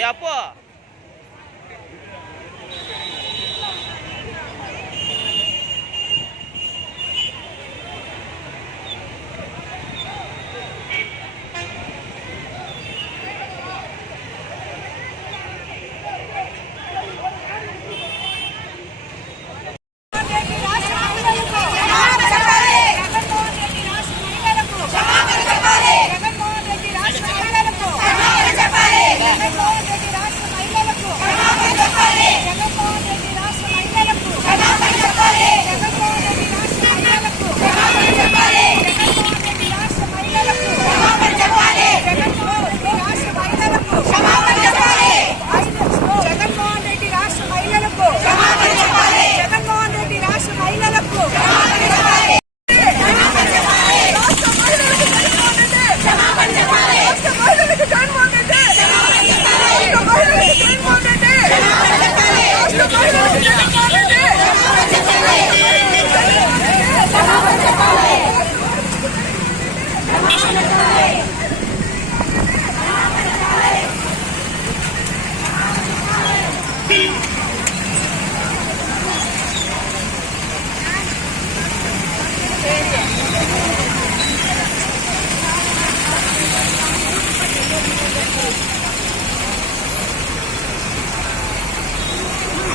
ఏ అప్పు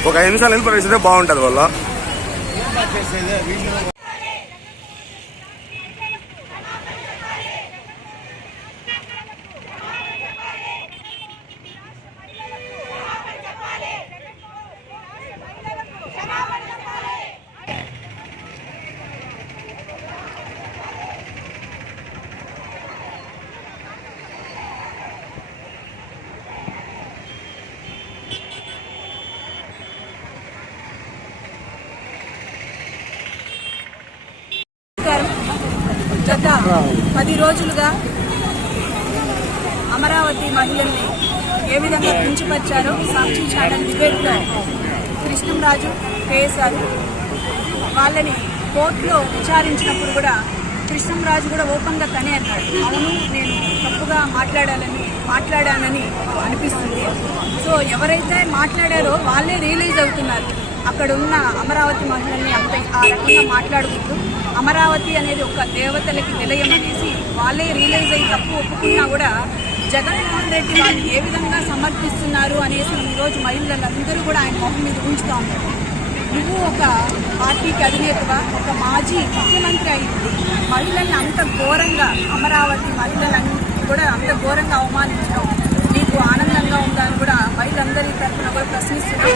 ఒక 5 నిమిషాలు హెల్ప్ చేస్తే బాగుంటుంది వల్ల. గత 10 రోజులుగా అమరావతి మహిళల్ని ఏ విధంగా కించపరిచారో సాక్షి ఛానల్ డిబేట్లో కృష్ణంరాజు కేఎస్ఆర్ వాళ్ళని కోర్టులో విచారించినప్పుడు కూడా కృష్ణంరాజు కూడా ఓపెన్గా తనే అన్నాడు, అవును నేను తప్పుగా మాట్లాడానని అనిపిస్తుంది. సో ఎవరైతే మాట్లాడారో వాళ్ళే రియలైజ్ అవుతున్నారు. అక్కడ ఉన్న అమరావతి మహిళల్ని అంత ఆ రకంగా మాట్లాడుకుంటూ అమరావతి అనేది ఒక దేవతలకి నిలయం అనేసి వాళ్ళే రియలైజ్ అయ్యి తప్పు ఒప్పుకున్నా కూడా జగన్మోహన్ రెడ్డి వాళ్ళు ఏ విధంగా సమర్థిస్తున్నారు అనేసి ఈరోజు మహిళలందరూ కూడా ఆయన మొహం మీద ఉంచుతూ ఉన్నారు. నువ్వు ఒక పార్టీకి అధినేతగా ఒక మాజీ ముఖ్యమంత్రి అయింది మహిళల్ని అంత ఘోరంగా అమరావతి మహిళలన్నీ కూడా అంత ఘోరంగా అవమానించడం నీకు ఆనందంగా ఉందా అని కూడా మహిళలందరి తరఫున కూడా ప్రశ్నిస్తున్నారు.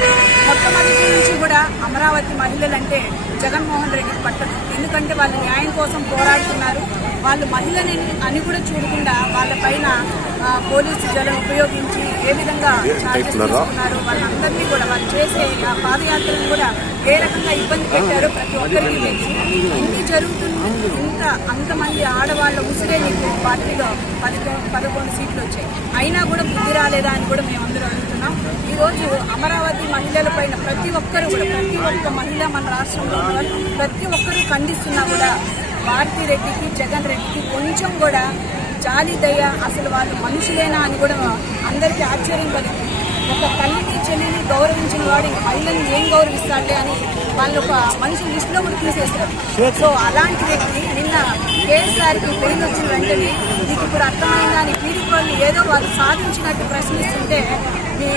మొట్టమొదటి నుంచి కూడా అమరావతి మహిళలంటే జగన్మోహన్ రెడ్డికి పట్టదు. ఎందుకంటే వాళ్ళు న్యాయం కోసం పోరాడుతున్నారు. వాళ్ళు మహిళని అని కూడా చూడకుండా వాళ్ళపైన పోలీసు జలను ఉపయోగించి ఏ విధంగా చార్జెస్ తీసుకున్నారు, వాళ్ళందరినీ కూడా వాళ్ళు చేసే ఆ పాదయాత్రను కూడా ఏ రకంగా ఇబ్బంది పెట్టారో ప్రతి ఒక్కరికి తెలిసి ఇన్ని జరుగుతుంది. అంతమంది ఆడవాళ్ళ ఉసిరే నీకు పార్టీలో 11 సీట్లు వచ్చాయి, అయినా కూడా బుద్ధి రాలేదా అని కూడా మేమందరూ అడుగుతున్నాం. ఈరోజు అమరావతి మహిళల పైన ప్రతి ఒక్కరు కూడా ప్రతి ఒక్క మహిళ మన రాష్ట్రంలో ప్రతి ఒక్కరూ ఖండిస్తున్నా కూడా భారతిరెడ్డికి జగన్ రెడ్డికి కొంచెం కూడా జాలి దయ అసలు వాళ్ళు మనుషులేనా అని కూడా అందరికీ ఆశ్చర్యం కలిగింది. ఒక తల్లిని చెల్లిని గౌరవించిన వాడు మహిళని ఏం గౌరవిస్తాడులే అని వాళ్ళు ఒక మనిషి లిస్టులో కూడా తీసేస్తారు. సో అలాంటి వ్యక్తి నిన్న కేఎస్ఆర్కి బెయిల్ వచ్చిన వెంటనే నీకు ఇప్పుడు అర్థమైందా అని టీడీపీ వాళ్ళు ఏదో వాళ్ళు సాధించినట్టు ప్రశ్నిస్తుంటే మీ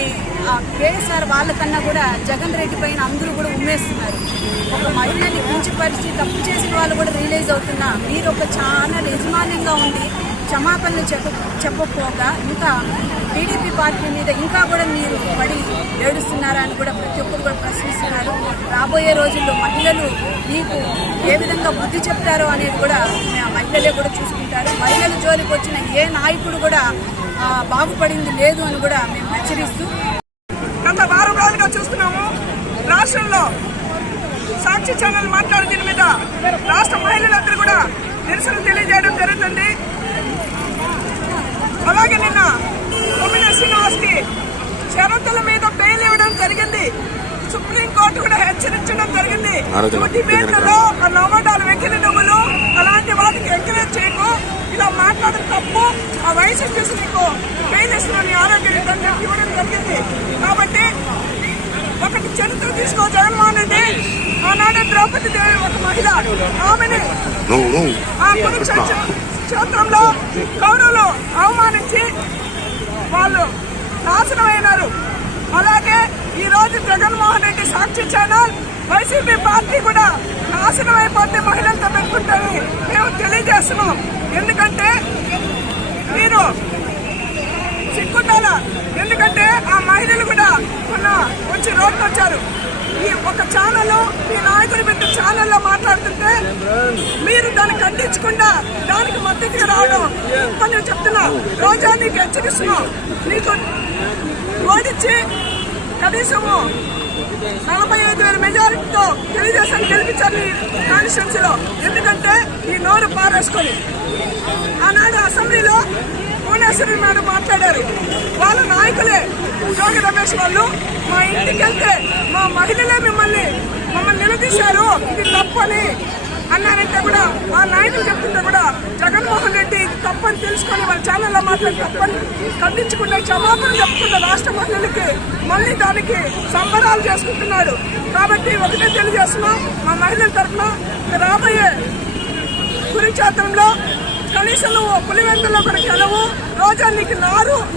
కేఎస్ఆర్ వాళ్ళకన్నా కూడా జగన్ రెడ్డి పైన అందరూ కూడా ఉమ్మేస్తున్నారు. ఒక మహిళని కించపరిచి తప్పు చేసిన వాళ్ళు కూడా రియలైజ్ అవుతున్నా మీరు ఒక ఛానల్ యజమాన్యంగా ఉండి క్షమాపణలు చెప్పకపోగా ఇంకా టీడీపీ పార్టీ మీద ఇంకా కూడా మీరు పడి ఏడుస్తున్నారా అని కూడా ప్రతి ఒక్కరు కూడా ప్రశ్నిస్తున్నారు. రాబోయే రోజుల్లో మహిళలు మీకు ఏ విధంగా బుద్ధి చెప్తారో అనేది కూడా మహిళలే కూడా చూసుకుంటారు. మహిళల జోలికి వచ్చిన ఏ నాయకుడు కూడా బాగుపడింది లేదు అని కూడా మేము హెచ్చరిస్తూ గత వారం రోజులుగా చూస్తున్నాము. రాష్ట్రంలో సాక్షి ఛానల్ మాట్లాడే దీని మీద రాష్ట్ర మహిళలందరూ కూడా నిరసన తెలియజేయడం జరుగుతుంది. అలాగే నిన్న కొమ్మినేని శ్రీనివాస్కి షరతుల మీద బెయిల్ ఇవ్వడం జరిగింది. సుప్రీంకోర్టు కూడా హెచ్చరించడం జరిగింది. డిబేట్లలో నవ్వడాలు వెకిలి నువ్వులు అలాంటి వాటికి ఎంకరేజ్ చేయకు, ఇలా మాట్లాడడం తప్పు, ఆ వయసు చూసి నీకు బెయిల్ ఇస్తున్నాను మంగళగిరి తండ్రికి ఇవ్వడం జరిగింది. కాబట్టి ఒకటి చరిత్ర తీసుకో జగన్మోహన్ రెడ్డి. ఆనాడు ద్రౌపది దేవి ఒక మహిళ, ఆమెని ఆ కురుక్షేత్రంలో కౌరవులు అవమానించి వాళ్ళు నాశనమైనారు. అలాగే ఈ రోజు జగన్మోహన్ రెడ్డి సాక్షి ఛానల్ వైసీపీ పార్టీ కూడా నాశనం అయిపోతే మహిళలతో పెట్టుకుంటారని మేము తెలియజేస్తున్నాం. ఎందుకంటే మీరు సిగ్గుండాలా, ఎందుకంటే ఆ మహిళలు కూడా మొన్న వచ్చి రోడ్డు వచ్చారు. ఈ ఒక ఛానల్ మీ నాయకుడి పెద్ద ఛానల్లో మాట్లాడుతుంటే మీరు దాన్ని ఖండించకుండా దానికి మద్దతుగా రావడం నేను చెప్తున్నా. రోజా నీకు హెచ్చరిస్తున్నాం, నీకు ఓడించి కనీసము 45,000 మెజారిటీతో తెలుగుదేశం గెలిపించారు కాన్స్టిట్యున్సీలో. ఎందుకంటే ఈ నోరు పారేసుకొని ఆనాడు అసెంబ్లీలో భువనేశ్వరి మేడం మాట్లాడారు. వాళ్ళ నాయకులే జోగి రమేష్ వాళ్ళు మా ఇంటికి వెళ్తే మా మహిళలే మమ్మల్ని నిలదీశారు, ఇది తప్పని అన్నారంటే కూడా ఆ నాయకులు చెప్తుంటే కూడా జగన్మోహన్ రెడ్డి తప్పని తెలుసుకొని వాళ్ళ ఛానల్లో మాట్లాడి తప్పని ఖండించకుండా క్షమాపణ చెప్పుకున్న రాష్ట్ర మహిళలకి మళ్ళీ దానికి సంబరాలు చేసుకుంటున్నాడు. కాబట్టి ఒకటే తెలియజేస్తున్నాం, మా మహిళల తరఫున రాబోయే కురుక్షేత్రంలో కనీసం నువ్వు పులివెందులో కూడా గెలవు. రోజా నీకు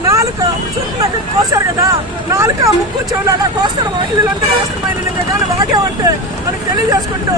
నాలుక చుట్టూ కోసారు కదా, నాలుక ముక్కు చెవులు అలా కోస్తారు మహిళలంతా రాష్ట్ర మహిళలు కానీ వాగామంటే మనకు తెలియజేసుకుంటూ